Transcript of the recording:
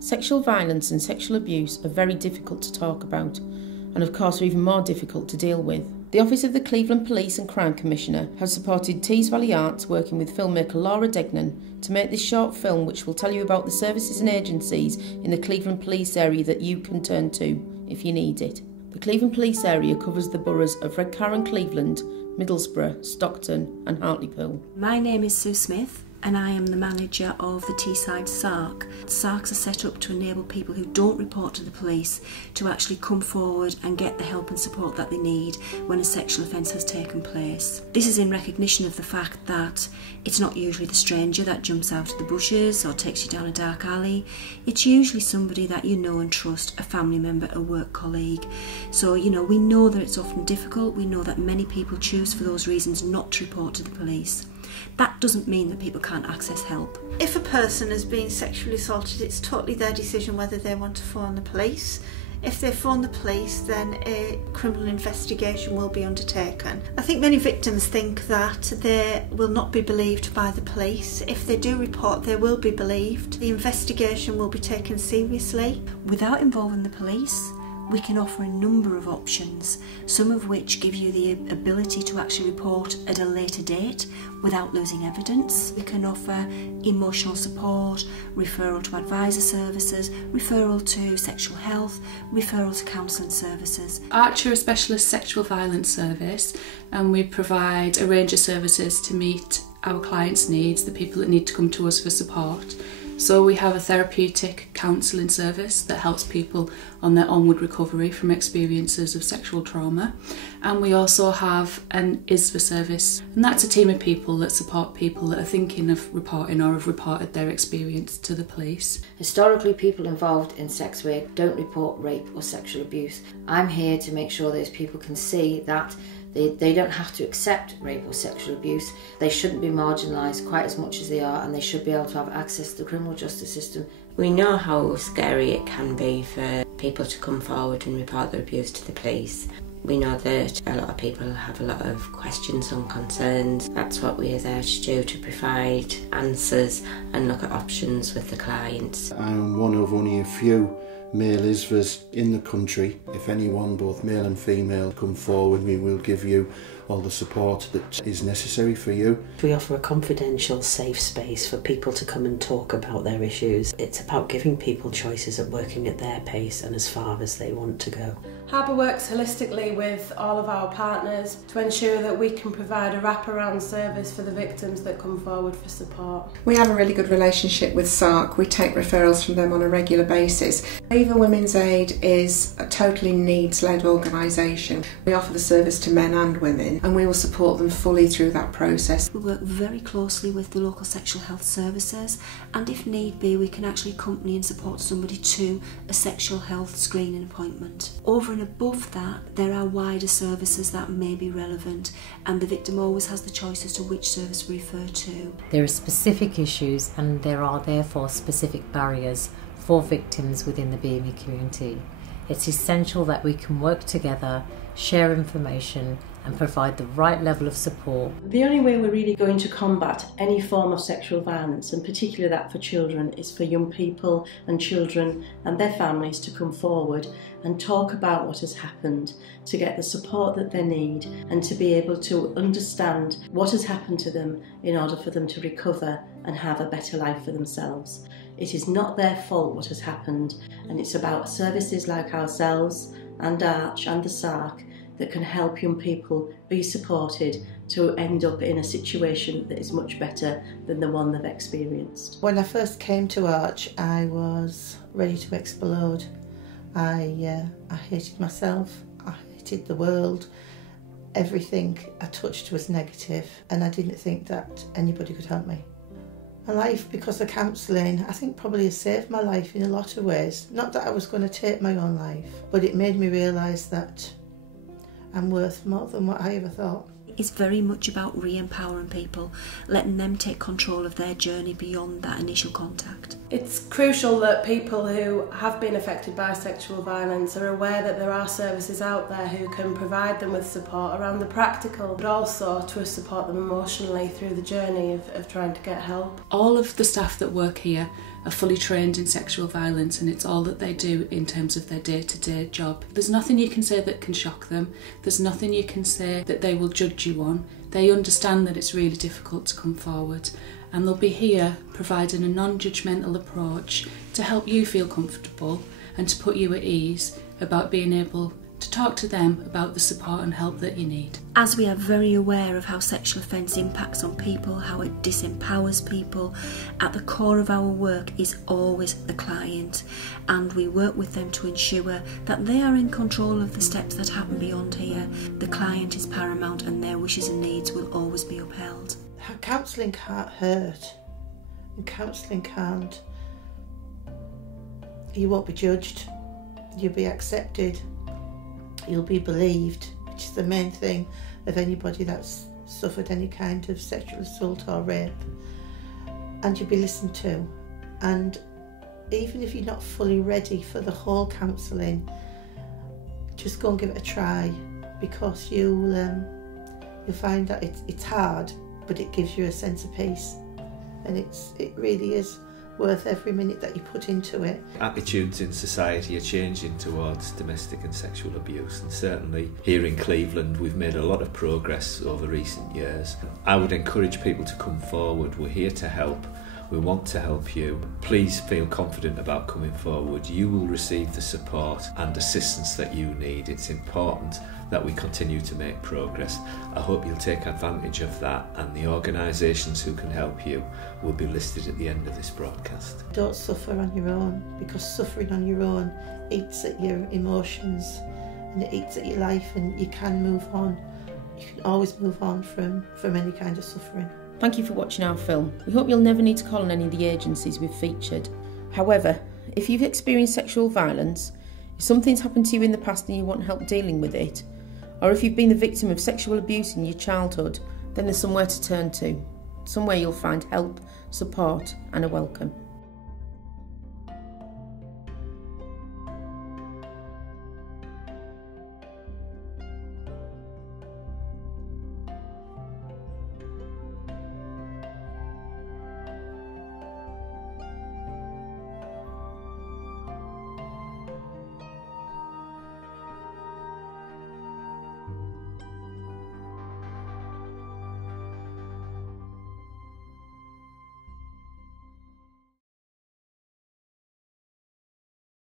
Sexual violence and sexual abuse are very difficult to talk about, and of course are even more difficult to deal with. The Office of the Cleveland Police and Crime Commissioner has supported Tees Valley Arts, working with filmmaker Laura Degnan, to make this short film which will tell you about the services and agencies in the Cleveland Police area that you can turn to if you need it. The Cleveland Police area covers the boroughs of Redcar, Cleveland, Middlesbrough, Stockton and Hartlepool. My name is Sue Smith and I am the manager of the Teesside SARC. SARCs are set up to enable people who don't report to the police to actually come forward and get the help and support that they need when a sexual offence has taken place. This is in recognition of the fact that it's not usually the stranger that jumps out of the bushes or takes you down a dark alley. It's usually somebody that you know and trust, a family member, a work colleague. So, we know that it's often difficult. We know that many people choose for those reasons not to report to the police. That doesn't mean that people can't access help. If a person has been sexually assaulted, it's totally their decision whether they want to phone the police. If they phone the police, then a criminal investigation will be undertaken. I think many victims think that they will not be believed by the police. If they do report, they will be believed. The investigation will be taken seriously. Without involving the police, we can offer a number of options, some of which give you the ability to actually report at a later date without losing evidence. We can offer emotional support, referral to advisor services, referral to sexual health, referral to counselling services. Arch are a specialist sexual violence service, and we provide a range of services to meet our clients' needs, the people that need to come to us for support. So we have a therapeutic counselling service that helps people on their onward recovery from experiences of sexual trauma. And we also have an ISVA service, and that's a team of people that support people that are thinking of reporting or have reported their experience to the police. Historically, people involved in sex work don't report rape or sexual abuse. I'm here to make sure those people can see that they don't have to accept rape or sexual abuse. They shouldn't be marginalised quite as much as they are, and they should be able to have access to the criminal justice system. We know how scary it can be for people to come forward and report their abuse to the police. We know that a lot of people have a lot of questions and concerns. That's what we are there to do, to provide answers and look at options with the clients. I'm one of only a few male ISVAs in the country. If anyone, both male and female, come forward, we will give you all the support that is necessary for you. We offer a confidential, safe space for people to come and talk about their issues. It's about giving people choices at working at their pace and as far as they want to go. Harbour works holistically with all of our partners to ensure that we can provide a wraparound service for the victims that come forward for support. We have a really good relationship with SARC. We take referrals from them on a regular basis. Eva Women's Aid is a totally needs-led organisation. We offer the service to men and women, and we will support them fully through that process. We work very closely with the local sexual health services, and if need be, we can actually accompany and support somebody to a sexual health screening appointment. Over and above that, there are wider services that may be relevant, and the victim always has the choice as to which service we refer to. There are specific issues, and there are therefore specific barriers for victims within the BME community. It's essential that we can work together, share information and provide the right level of support. The only way we're really going to combat any form of sexual violence, and particularly that for children, is for young people and children and their families to come forward and talk about what has happened, to get the support that they need and to be able to understand what has happened to them in order for them to recover and have a better life for themselves. It is not their fault what has happened, and it's about services like ourselves and Arch and the SARC that can help young people be supported to end up in a situation that is much better than the one they've experienced. When I first came to Arch, I was ready to explode. I hated myself, I hated the world. Everything I touched was negative, and I didn't think that anybody could help me. My life, because of counselling, I think probably has saved my life in a lot of ways. Not that I was going to take my own life, but it made me realise that I'm worth more than what I ever thought. It's very much about re-empowering people, letting them take control of their journey beyond that initial contact. It's crucial that people who have been affected by sexual violence are aware that there are services out there who can provide them with support around the practical, but also to support them emotionally through the journey of trying to get help. All of the staff that work here are fully trained in sexual violence, and it's all that they do in terms of their day-to-day job. There's nothing you can say that can shock them. There's nothing you can say that they will judge you on. They understand that it's really difficult to come forward, and they'll be here providing a non-judgmental approach to help you feel comfortable and to put you at ease about being able to talk to them about the support and help that you need. As we are very aware of how sexual offence impacts on people, how it disempowers people, at the core of our work is always the client, and we work with them to ensure that they are in control of the steps that happen beyond here. The client is paramount and their wishes and needs will always be upheld. Counselling can't hurt, and counselling can't. You won't be judged, you'll be accepted, you'll be believed, which is the main thing of anybody that's suffered any kind of sexual assault or rape, and you'll be listened to. And even if you're not fully ready for the whole counselling, just go and give it a try, because you'll find that it's hard, but it gives you a sense of peace, and it really is worth every minute that you put into it. Attitudes in society are changing towards domestic and sexual abuse, and certainly here in Cleveland we've made a lot of progress over recent years. I would encourage people to come forward. We're here to help. We want to help you. Please feel confident about coming forward. You will receive the support and assistance that you need. It's important that we continue to make progress. I hope you'll take advantage of that, and the organisations who can help you will be listed at the end of this broadcast. Don't suffer on your own, because suffering on your own eats at your emotions and it eats at your life, and you can move on. You can always move on from any kind of suffering. Thank you for watching our film. We hope you'll never need to call on any of the agencies we've featured. However, if you've experienced sexual violence, if something's happened to you in the past and you want help dealing with it, or if you've been the victim of sexual abuse in your childhood, then there's somewhere to turn to, somewhere you'll find help, support and a welcome.